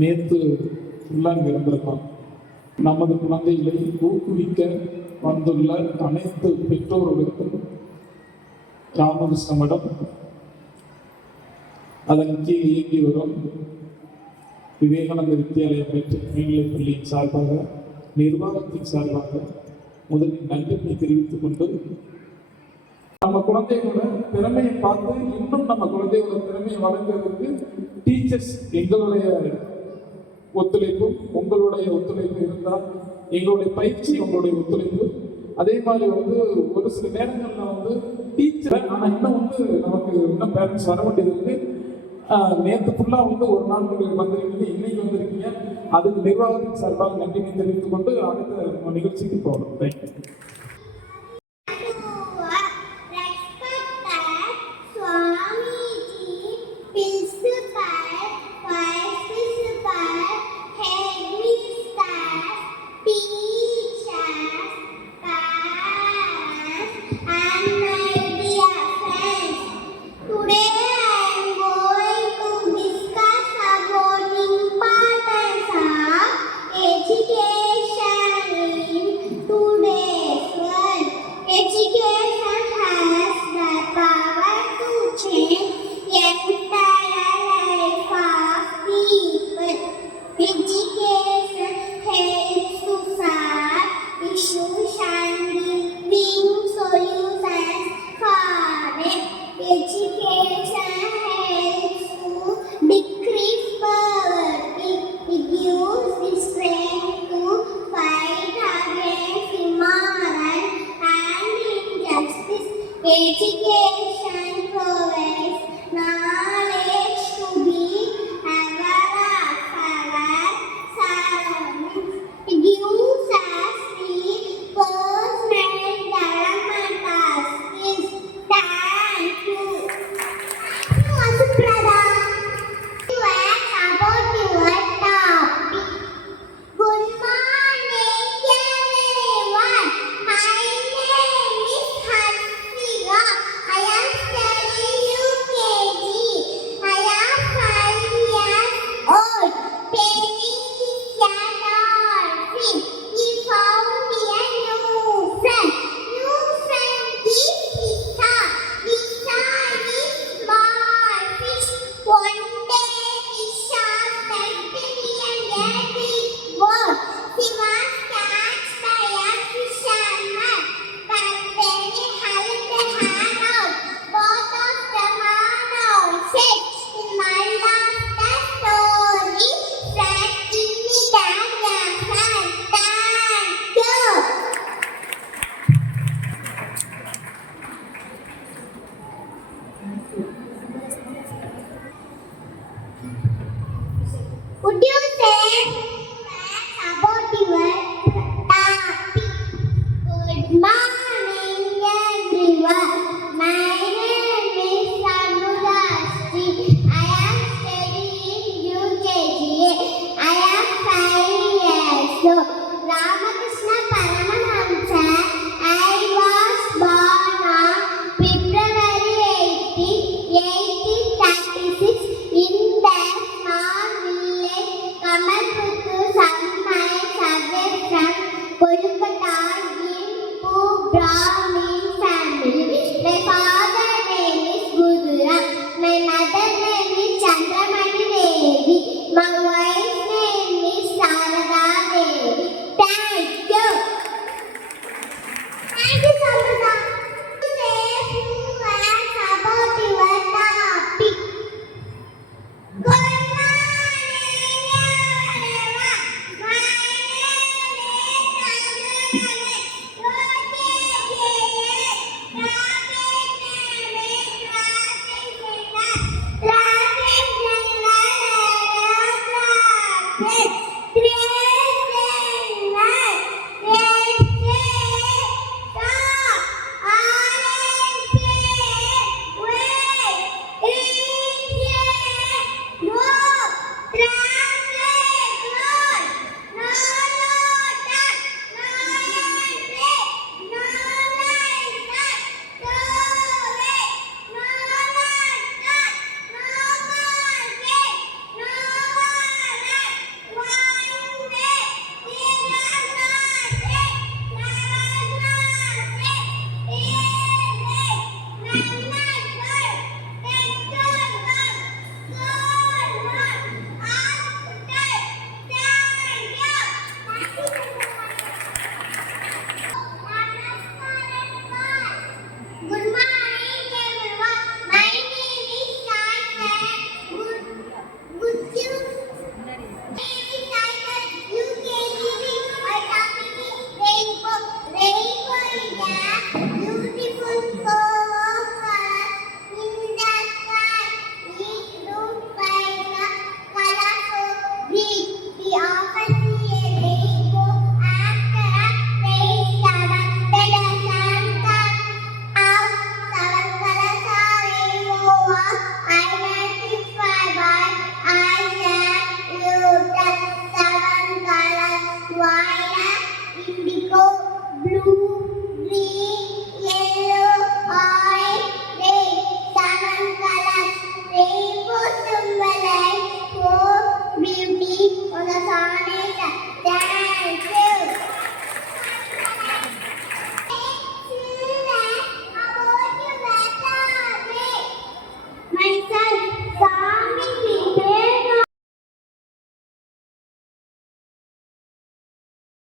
நேற்று ஃபுல்லாக இருந்திருக்கோம். நமது குழந்தைகளை ஊக்குவிக்க வந்துள்ள அனைத்து பெற்றோர்களுக்கும் ராமகிருஷ்ண மடம் அதன் கீழ் இயங்கி வரும் விவேகானந்த வித்யாலய மேல்நிலைப் பள்ளியின் சார்பாக நிர்வாகத்தின் சார்பாக முதலில் நன்றியை தெரிவித்துக் கொண்டு நம்ம குழந்தைகளோட திறமையை பார்த்து இன்னும் நம்ம குழந்தைகளோட திறமையை வளர்க்கிறதுக்கு டீச்சர்ஸ் எங்களுடைய ஒத்துழைப்பும் உங்களுடைய ஒத்துழைப்பு இருந்தால் எங்களுடைய பயிற்சி உங்களுடைய ஒத்துழைப்பு அதே மாதிரி ஒரு சில நேரங்களில் டீச்சர் ஆனால் இன்னும் நமக்கு இன்னும் பேரண்ட்ஸ் வர வேண்டியது இருக்கு. நேற்று ஃபுல்லாக ஒரு நாள் வந்திருக்கீங்க, இன்னைக்கு வந்திருக்கீங்க. அதுக்கு நிர்வாகத்தின் சார்பாக நன்றியை தெரிவித்துக் கொண்டு அடுத்த நிகழ்ச்சிக்கு போகணும். Thank you. Education provides knowledge to be aware of our surroundings. It gives us the personal developmental skills. Thank you. Suprada, words about your topic. Good morning, everyone. My name is Hansika. I am Rainbow is a beautiful color.